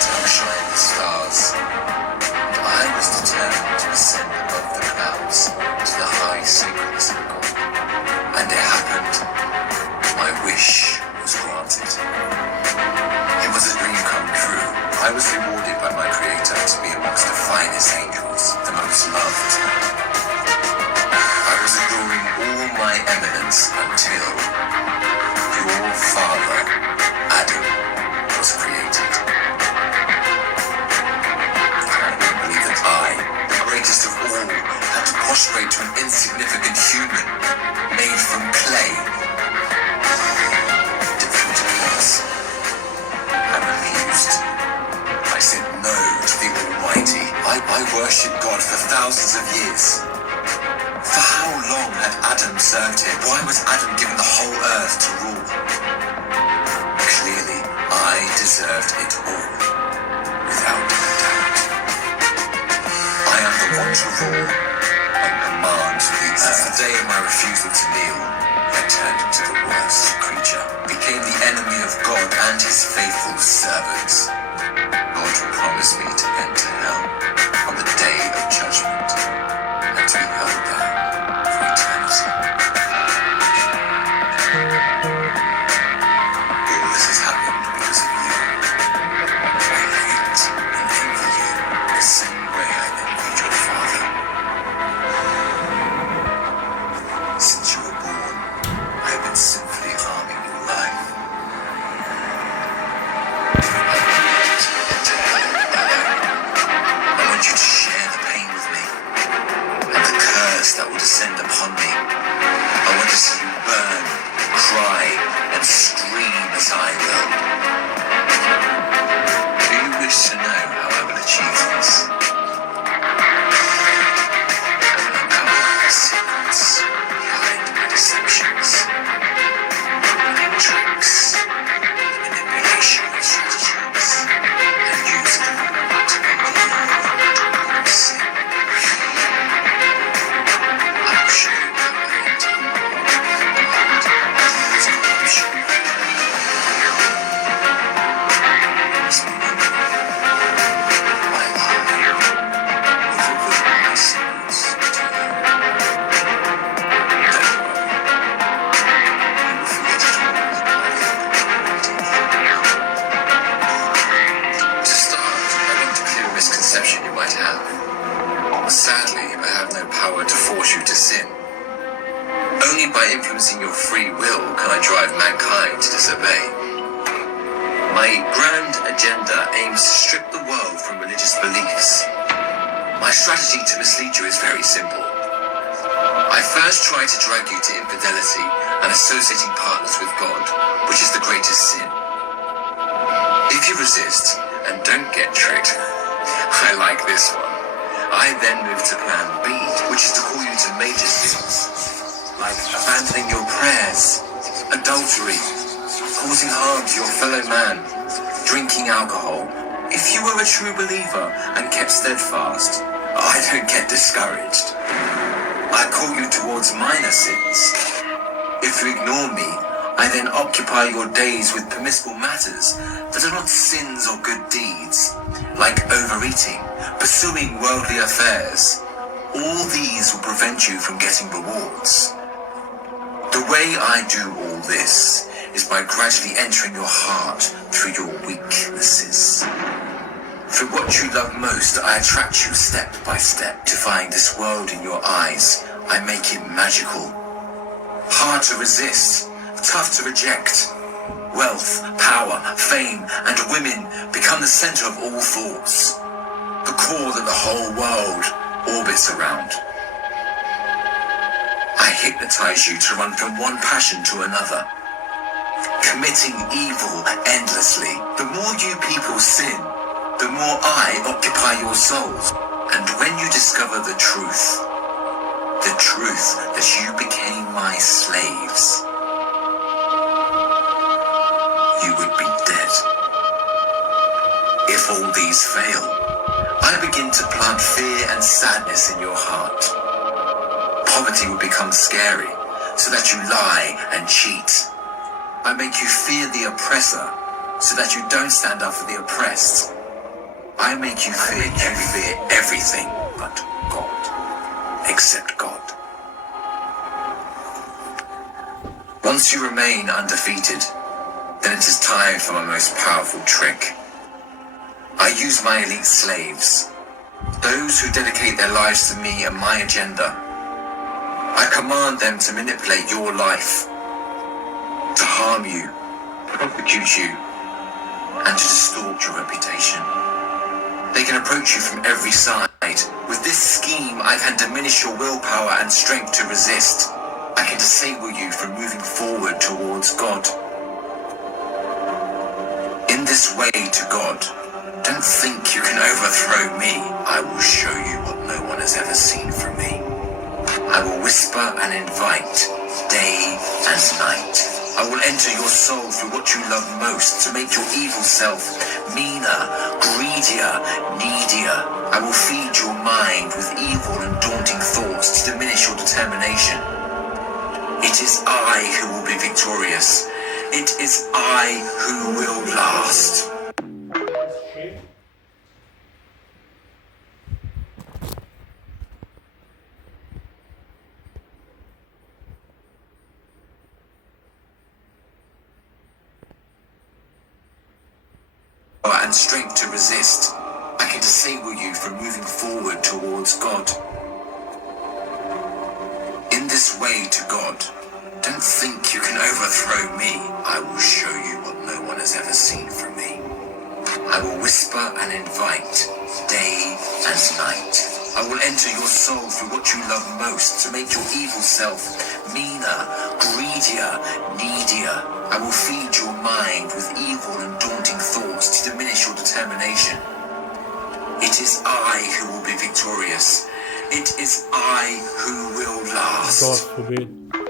light outshine the stars, and I was determined to ascend above the clouds to the high sacredness of God. And it happened. My wish was granted. It was a dream come true. I was rewarded by my Creator to be amongst the finest angels, the most loved. I was adoring all my eminence until your father, Adam, was created. I don't believe that I, the greatest of all, had to prostrate to an insignificant human made from clay. Difficult it was. I refused. I said no to the Almighty. I worshipped God for thousands of years. For how long had Adam served him? Why was Adam given the whole earth to rule? Clearly, I deserved it all, without a doubt. I am the one to rule and command the earth. Since the day of my refusal to kneel, I turned into the worst creature, became the enemy of God and his faithful servants. God promised me to enter hell on the day of judgment and to be held there for eternity. All this has happened because of you. I hate and envy you the same way I envied your father. Since you were born, I have been sinfully harming your life. I want you to share the pain with me and the curse that will descend upon me. I want to see you burn, cry, and scream as I will. Do you wish to know how I will achieve this? I will uncover the secrets behind my deceptions, my tricks, manipulation of strategies, and use them to make you sin. I will show you how I enter corruption. My eye will reveal my secrets to you. Don't worry, you will forget it all by the end of the meeting. To start, I want to clear a misconception you might have. Sadly, I have no power to force you to sin. Only by influencing your free will can I drive mankind to disobey. My grand agenda aims to strip the world from religious beliefs. My strategy to mislead you is very simple. I first try to drag you to infidelity and associating partners with God, which is the greatest sin. If you resist and don't get tricked, I like this one. I then move to plan B, which is to call you to major sins, like abandoning your prayers, adultery, causing harm to your fellow man, drinking alcohol. If you were a true believer and kept steadfast, I don't get discouraged. I call you towards minor sins. If you ignore me, I then occupy your days with permissible matters that are not sins or good deeds, like overeating, pursuing worldly affairs. All these will prevent you from getting rewards. The way I do all this is by gradually entering your heart through your weaknesses. Through what you love most, I attract you step by step. Defying this world in your eyes, I make it magical. Hard to resist, tough to reject. Wealth, power, fame, and women become the center of all thoughts, the core that the whole world orbits around. I hypnotize you to run from one passion to another, committing evil endlessly. The more you people sin, the more I occupy your souls. And when you discover the truth that you became my slaves, you would be dead. If all these fail, I begin to plant fear and sadness in your heart. Poverty will become scary, so that you lie and cheat. I make you fear the oppressor, so that you don't stand up for the oppressed. I make you fear everything but God, except God. Once you remain undefeated, then it is time for my most powerful trick. I use my elite slaves, those who dedicate their lives to me and my agenda. I command them to manipulate your life, to harm you, persecute you, and to distort your reputation. They can approach you from every side. With this scheme, I can diminish your willpower and strength to resist. I can disable you from moving forward towards God. In this way to God, don't think you can overthrow me. I will show you what no one has ever seen from me. I will whisper and invite, day and night. I will enter your soul through what you love most to make your evil self meaner, greedier, needier. I will feed your mind with evil and daunting thoughts to diminish your determination. It is I who will be victorious. It is I who will last. And strength to resist. I can disable you from moving forward towards God. In this way to God, don't think you can overthrow me. I will show you what no one has ever seen from me. I will whisper and invite, day and night. I will enter your soul through what you love most to make your evil self meaner, greedier, needier. I will feed your mind with evil and daunting thoughts to diminish your determination. It is I who will be victorious. It is I who will last. God forbid.